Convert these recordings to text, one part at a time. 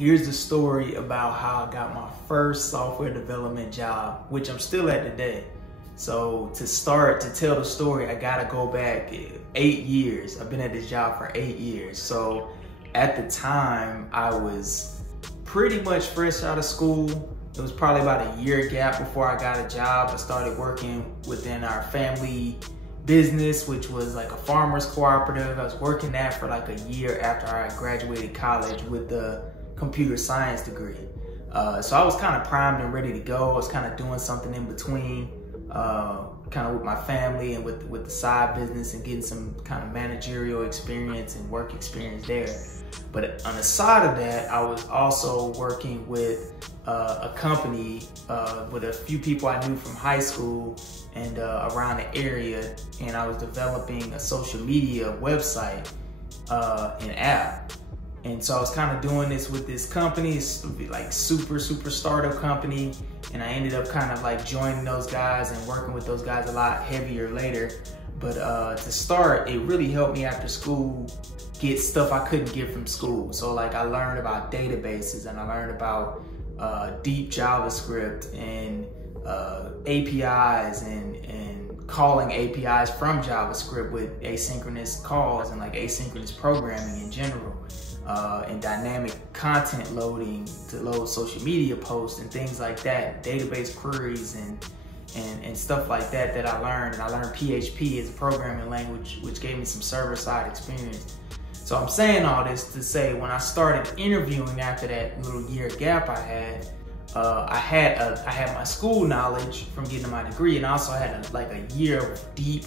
Here's the story about how I got my first software development job, which I'm still at today. So to tell the story, I gotta go back 8 years. I've been at this job for 8 years. So at the time, I was pretty much fresh out of school. It was probably about a year gap before I got a job. I started working within our family business, which was like a farmer's cooperative. I was working that for like a year after I graduated college with the computer science degree. So I was kind of primed and ready to go. I was kind of doing something in between, kind of with my family and with the side business and getting some kind of managerial experience and work experience there. But on the side of that, I was also working with a company with a few people I knew from high school and around the area, and I was developing a social media website and app. And so I was kind of doing this with this company. It's like super startup company, and I ended up kind of like joining those guys and working with those guys a lot heavier later. But to start, it really helped me after school get stuff I couldn't get from school. So like I learned about databases, and I learned about deep JavaScript and APIs and calling APIs from JavaScript with asynchronous calls and like asynchronous programming in general. And dynamic content loading to load social media posts and things like that, database queries and stuff like that I learned. And I learned PHP as a programming language, which gave me some server-side experience. So I'm saying all this to say, when I started interviewing after that little year gap I had my school knowledge from getting my degree, and I also had like a year of deep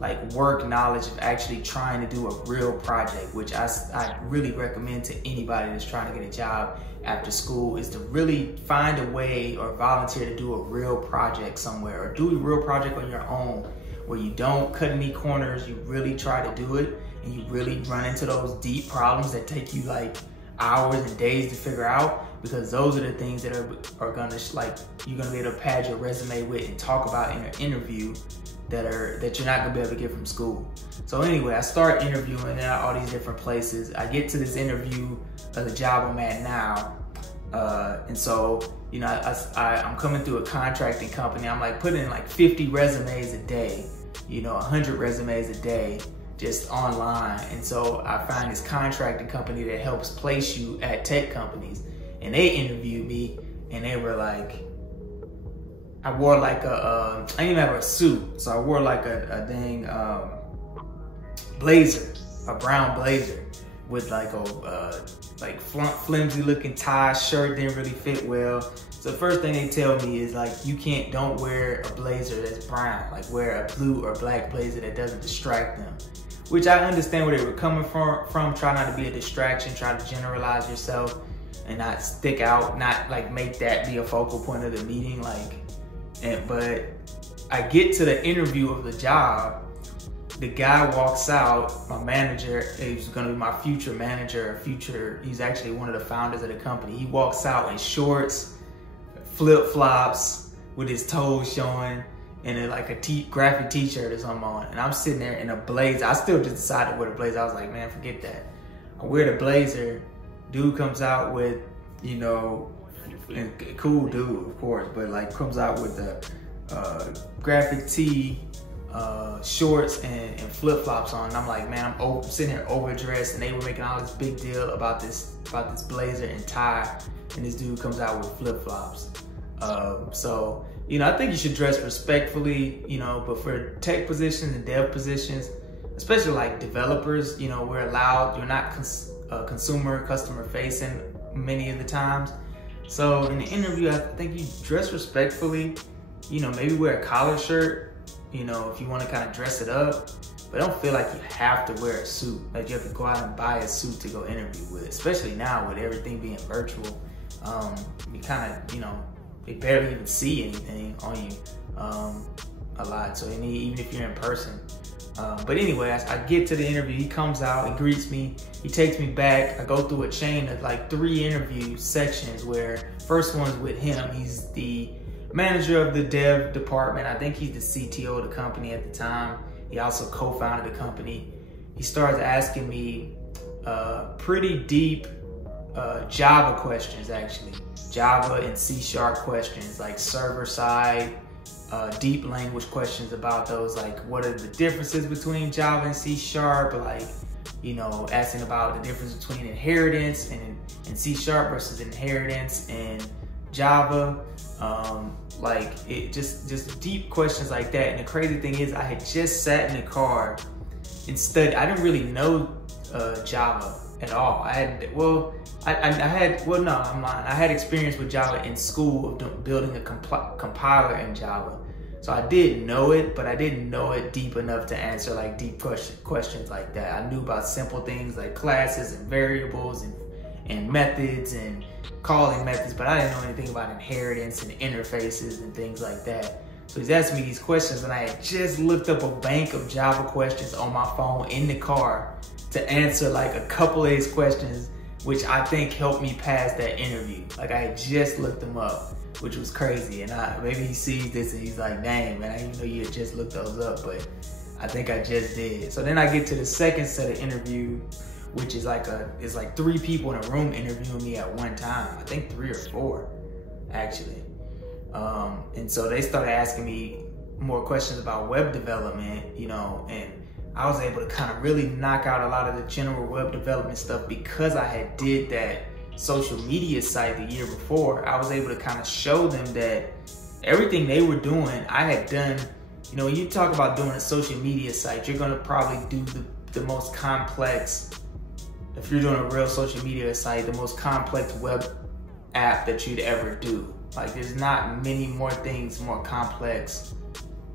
like work knowledge of actually trying to do a real project, which I really recommend to anybody that's trying to get a job after school, is to really find a way or volunteer to do a real project somewhere, or do a real project on your own where you don't cut any corners, you really try to do it, and you really run into those deep problems that take you like hours and days to figure out, because those are the things that are gonna like you're gonna be able to pad your resume with and talk about in an interview that you're not gonna be able to get from school. So anyway, I start interviewing at all these different places. I get to this interview of the job I'm at now, and so you know I'm coming through a contracting company. I'm like putting in like 50 resumes a day, 100 resumes a day, just online. And so I find this contracting company that helps place you at tech companies, and they interviewed me, and they were like, I wore like I didn't even have a suit, so I wore like a dang blazer, a brown blazer with like a flimsy looking tie. Shirt didn't really fit well. So the first thing they tell me is like, don't wear a blazer that's brown, like wear a blue or black blazer that doesn't distract them. Which I understand where they were coming from. Try not to be a distraction, try to generalize yourself and not stick out, not like make that be a focal point of the meeting, but I get to the interview of the job. The guy walks out, my manager, he's gonna be my future manager, he's actually one of the founders of the company. He walks out in shorts, flip-flops, with his toes showing, and then like a graphic t-shirt or something on. And I'm sitting there in a blazer. I still just decided to wear the blazer. I was like, man, forget that. I wear the blazer. Dude comes out with, cool dude, of course, but like comes out with the graphic tee, shorts and flip-flops on. And I'm like, man, I'm sitting here overdressed, and they were making all this big deal about this blazer and tie, and this dude comes out with flip-flops. So, I think you should dress respectfully, but for tech positions and dev positions, especially like developers, we're not customer facing many of the times. So in the interview, I think you dress respectfully, maybe wear a collar shirt, if you want to kind of dress it up, but don't feel like you have to wear a suit. Like you have to go out and buy a suit to go interview with, especially now with everything being virtual. You kind of, they barely even see anything on you a lot. So even if you're in person. But anyway, I get to the interview, he comes out, he greets me, he takes me back. I go through a chain of like 3 interview sections where first one's with him. He's the manager of the dev department. I think he's the CTO of the company at the time. He also co-founded the company. He starts asking me pretty deep Java questions, actually. Java and C# questions, like server side, deep language questions about those, like what are the differences between Java and C#, like, you know, asking about the difference between inheritance and C# versus inheritance and Java. Like it just deep questions like that. And the crazy thing is, I had just sat in the car and studied. I didn't really know Java at all. I had experience with Java in school of building a compiler in Java. So I did know it, but I didn't know it deep enough to answer like deep questions like that. I knew about simple things like classes and variables and methods and calling methods, but I didn't know anything about inheritance and interfaces and things like that. So he's asking me these questions, and I had just looked up a bank of Java questions on my phone in the car to answer like a couple of these questions, which I think helped me pass that interview. Like I had just looked them up, which was crazy. And maybe he sees this and he's like, dang, man, I didn't know you had just looked those up, but I think I just did. So then I get to the second set of interview, which is like it's like 3 people in a room interviewing me at one time. I think 3 or 4, actually. And so they started asking me more questions about web development, you know, and I was able to kind of really knock out a lot of the general web development stuff because I had did that social media site the year before. I was able to kind of show them that everything they were doing, I had done. You know, when you talk about doing a social media site, you're gonna probably do the most complex, if you're doing a real social media site, the most complex web app that you'd ever do. Like there's not many more things more complex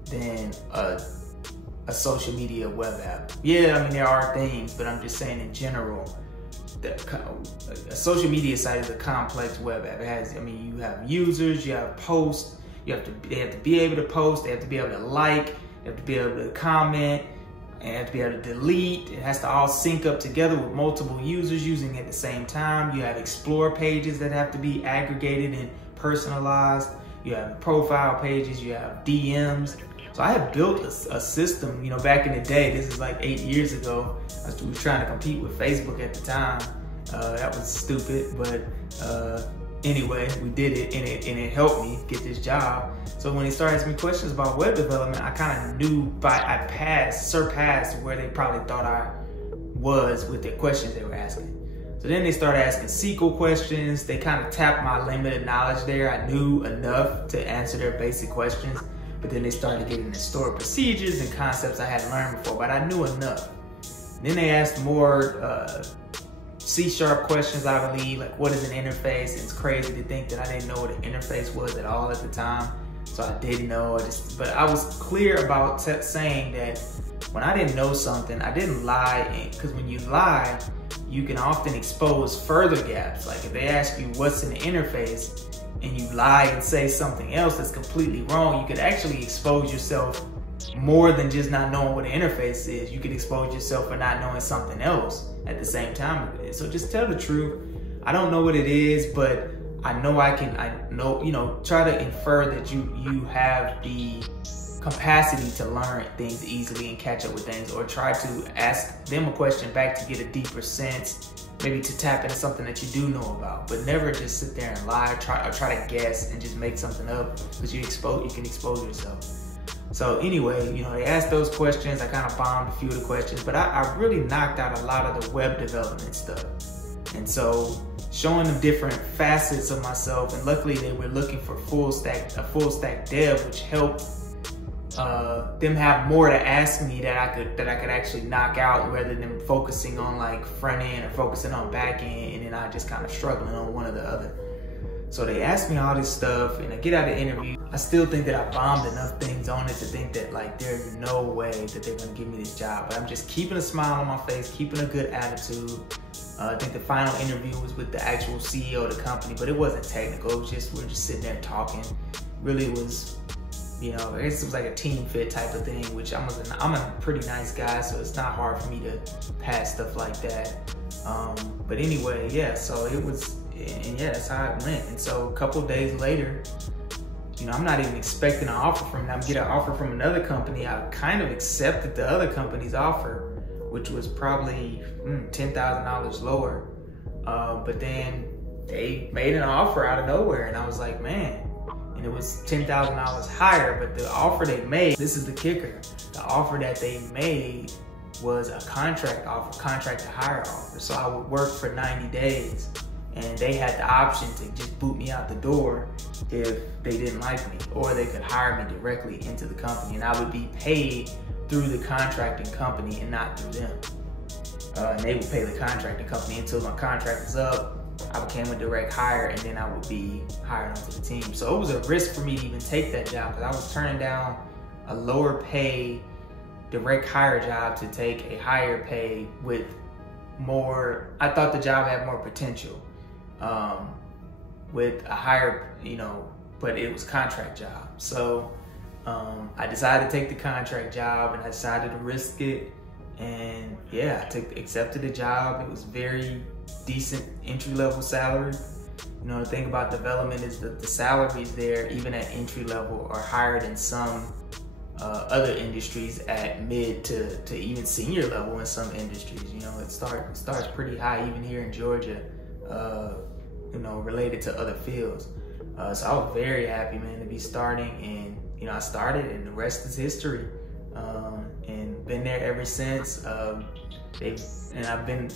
than a social media web app. Yeah, I mean there are things, but I'm just saying in general, a social media site is a complex web app. It has, I mean, you have users, you have posts, they have to be able to post, they have to be able to like, they have to be able to comment, and they have to be able to delete. It has to all sync up together with multiple users using it at the same time. You have explore pages that have to be aggregated and personalized. You have profile pages, you have DMs. So I had built a system, you know, back in the day. This is like 8 years ago. I was trying to compete with Facebook at the time. That was stupid, but anyway, we did it, and it helped me get this job. So when they started asking me questions about web development, I kind of knew I surpassed where they probably thought I was with the questions they were asking. So then they started asking SQL questions. They kind of tapped my limited knowledge there. I knew enough to answer their basic questions. But then they started getting into stored procedures and concepts I hadn't learned before, but I knew enough. Then they asked more C# questions, I believe, like what is an interface? And it's crazy to think that I didn't know what an interface was at all at the time. So I didn't know, but I was clear about saying that when I didn't know something, I didn't lie, because when you lie, you can often expose further gaps. Like if they ask you what's an interface, and you lie and say something else that's completely wrong, you could actually expose yourself more than just not knowing what an interface is. You could expose yourself for not knowing something else at the same time. So just tell the truth. I don't know what it is, but I know you know, try to infer that you have the capacity to learn things easily and catch up with things, or try to ask them a question back to get a deeper sense, maybe to tap into something that you do know about, but never just sit there and lie or try to guess and just make something up, because you can expose yourself. So anyway, you know, they asked those questions. I kind of bombed a few of the questions, but I really knocked out a lot of the web development stuff. And so showing them different facets of myself, and luckily they were looking for a full stack dev, which helped them have more to ask me that I could actually knock out, rather than focusing on like front end or focusing on back end, and then I just kind of struggling on one or the other. So they asked me all this stuff, and I get out of the interview. I still think that I bombed enough things on it to think that like there's no way that they're gonna give me this job. But I'm just keeping a smile on my face, keeping a good attitude. I think the final interview was with the actual CEO of the company, but it wasn't technical. It was just, we're just sitting there talking. Really, it was, you know, I guess it was like a team fit type of thing, which I'm a pretty nice guy, so it's not hard for me to pass stuff like that. But anyway, yeah, so it was, and yeah, that's how it went. And so a couple of days later, you know, I'm not even expecting an offer from them. I get an offer from another company. I kind of accepted the other company's offer, which was probably $10,000 lower. But then they made an offer out of nowhere, and I was like, man. And it was $10,000 higher, but the offer they made, this is the kicker, the offer that they made was a contract offer, contract to hire offer. So I would work for 90 days, and they had the option to just boot me out the door if they didn't like me, or they could hire me directly into the company, and I would be paid through the contracting company and not through them. And they would pay the contracting company until my contract was up. I became a direct hire, and then I would be hired onto the team. So it was a risk for me to even take that job, because I was turning down a lower pay direct hire job to take a higher pay with more, I thought the job had more potential with a higher, but it was a contract job. So I decided to take the contract job, and I decided to risk it. And yeah, I accepted the job. It was very decent entry-level salary. The thing about development is that the salaries there, even at entry level, are higher than some other industries at mid to even senior level in some industries. It starts pretty high even here in Georgia, related to other fields. So I was very happy, man, to be starting, and I started, and the rest is history. And been there ever since. And I've been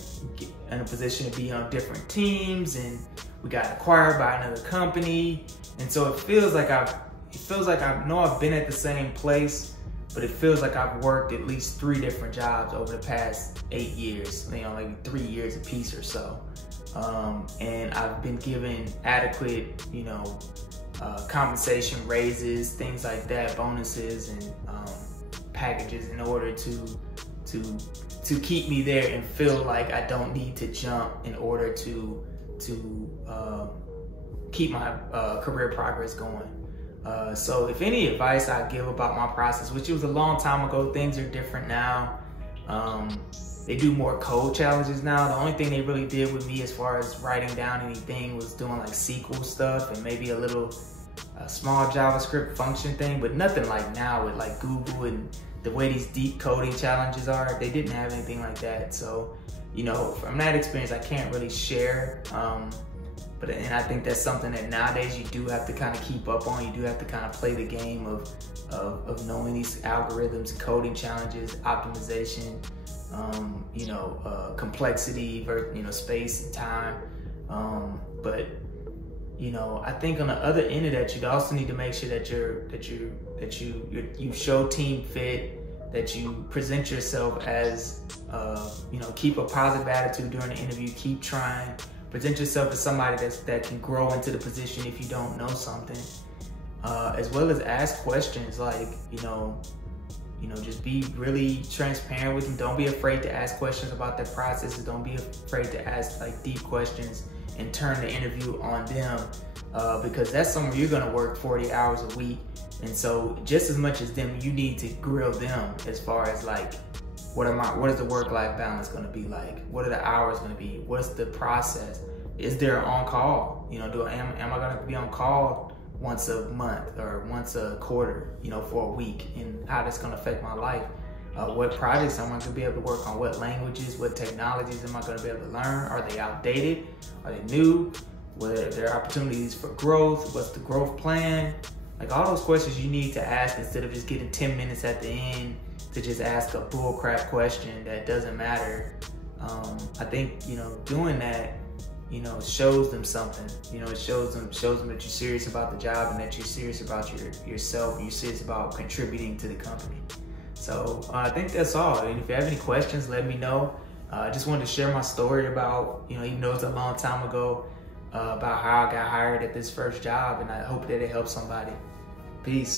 in a position to be on different teams, and we got acquired by another company. And so it feels like I know I've been at the same place, but it feels like I've worked at least 3 different jobs over the past 8 years, maybe 3 years apiece or so. And I've been given adequate, compensation raises, things like that, bonuses and packages in order to keep me there and feel like I don't need to jump in order to keep my career progress going. So if any advice I give about my process, which it was a long time ago, things are different now. They do more code challenges now. The only thing they really did with me as far as writing down anything was doing like SQL stuff and maybe a small JavaScript function thing, but nothing like now with like Google and the way these deep coding challenges are. They didn't have anything like that. So, from that experience, I can't really share. And I think that's something that nowadays you do have to kind of keep up on. You do have to kind of play the game of knowing these algorithms, coding challenges, optimization, complexity, space and time. But I think on the other end of that, you also need to make sure that you show team fit, that you present yourself as, keep a positive attitude during the interview, keep trying, present yourself as somebody that can grow into the position if you don't know something, as well as ask questions like, just be really transparent with them. Don't be afraid to ask questions about their processes. Don't be afraid to ask like deep questions and turn the interview on them, because that's somewhere you're gonna work 40 hours a week. And so just as much as them, you need to grill them as far as like, what is the work-life balance gonna be like? What are the hours gonna be? What's the process? Is there on call? Am I gonna be on call once a month or once a quarter, for a week, and how that's gonna affect my life? What projects am I gonna be able to work on? What languages, what technologies am I gonna be able to learn? Are they outdated? Are they new? What are there opportunities for growth? What's the growth plan? Like all those questions you need to ask instead of just getting 10 minutes at the end to just ask a bullcrap question that doesn't matter. I think, doing that, shows them something. It shows them that you're serious about the job and that you're serious about yourself, and you're serious about contributing to the company. So I think that's all. And if you have any questions, let me know. I just wanted to share my story about, even though it's a long time ago, about how I got hired at this first job, and I hope that it helps somebody. Peace.